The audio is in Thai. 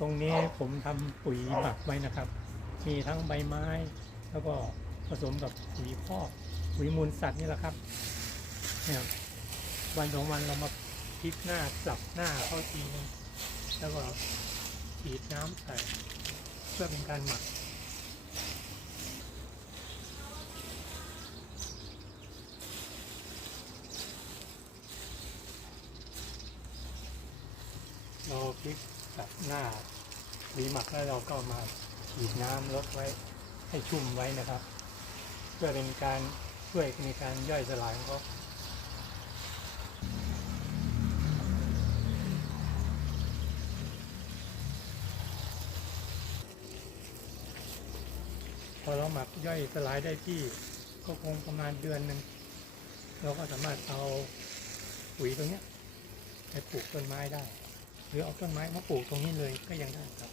ตรงนี้ผมทำปุ๋ยหมักไว้นะครับ มีทั้งใบไม้แล้วก็ผสมกับปุ๋ยคอกปุ๋ยมูลสัตว์นี่แหละครับเนี่ยวันสองวันเรามาพลิกหน้ากลับหน้าเข้าทีนึงแล้วก็ฉีดน้ำใส่เพื่อเป็นการหมักเราพลิกกลับหน้าปุ๋ยหมักแล้วเราก็มาฉีดน้ำลดไว้ให้ชุ่มไว้นะครับเพื่อเป็นการช่วยในการย่อยสลายของเขาพอเราหมักย่อยสลายได้ที่ก็คงประมาณเดือนหนึ่งเราก็สามารถเอาปุ๋ยตรงนี้ไปปลูกต้นไม้ได้หรือเอาต้นไม้มาปลูกตรงนี้เลยก็ยังได้ครับ